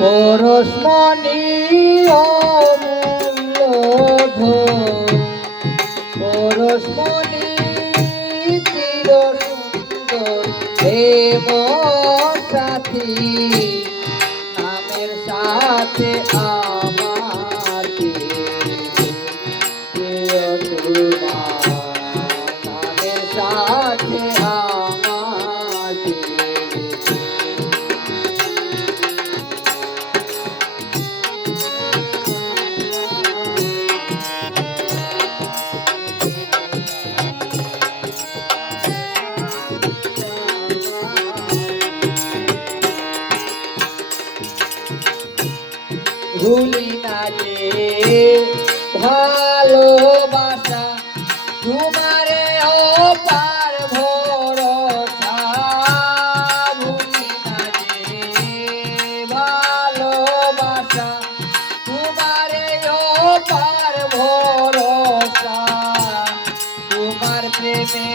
পরশমণি অমূল্য ধন, পরশমণি চির সুন্দর প্রেম সাথী, নামের সাথে আমার প্রিয় তোমার, নামের সাথে আমার ভুলি না যে ভালোবাসা তোমারে অপার ভরসা, ভুলি না যে ভালোবাসা তোমারে অপার ভরসা, তোমার প্রেমে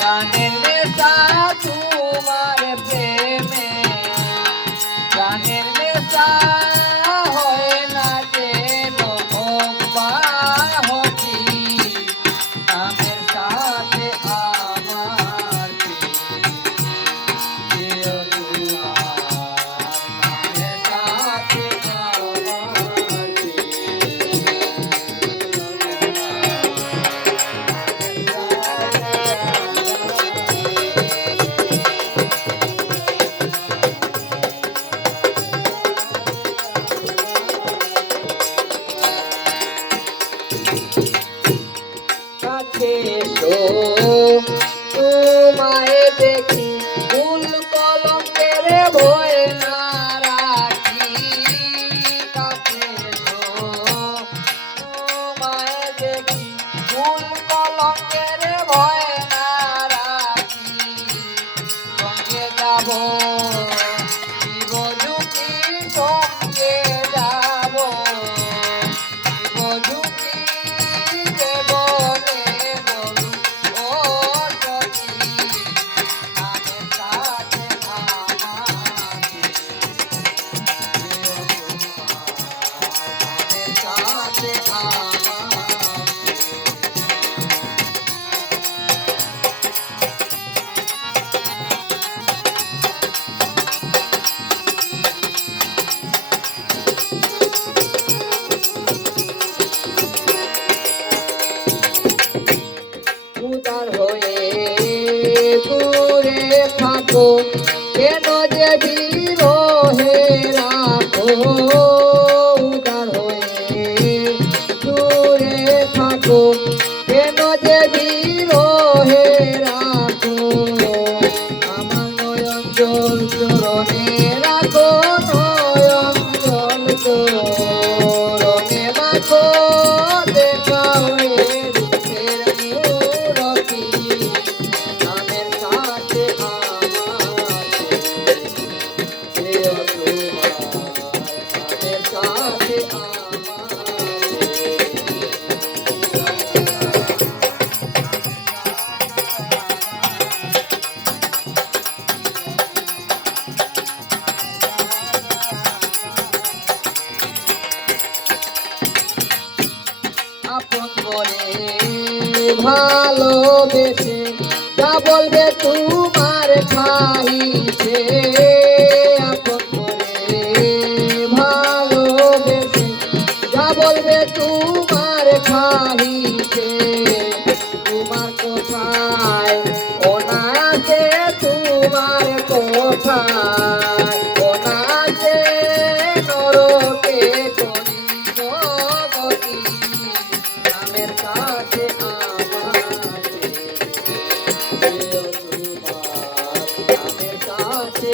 গানের নেশা, তোমার প্রেমে গানের নেশা হয় না যে বাহতি, নামের সাথে আমার প্রিয় তোমার, নামের সাথে আমার তোমায় দেখি ফুল কলমের ভয় না রাখি, কাছে তোমায় দেখি ফুল কলমের ভয় না রাখি, সঙ্গে যাব জীবঝুঁকি, সঙ্গে যাব জীবঝুঁকি, উদার হয়ে ঘুরে থাকো, কেন যে বিরহে রাখো, উদার হয়ে ঘুরে থাকো, কেন যে বিরহে রাখো, আমার নয়ন জল চরণে রাখো, নয়ন জল চরণে রাখো, দেখা হয়ে আপন করে ভালোবেসে যা বলবে তোমার খাইছে, আপন করে ভালোবেসে যা বলবে তোমার খাইছে, তোমার কোথায় ওনা আছে, তোমার কোথায় ওনা আছে, নরকে করিব গতি, নামের সাথে আমার প্রিয় তোমার, নামের সাথে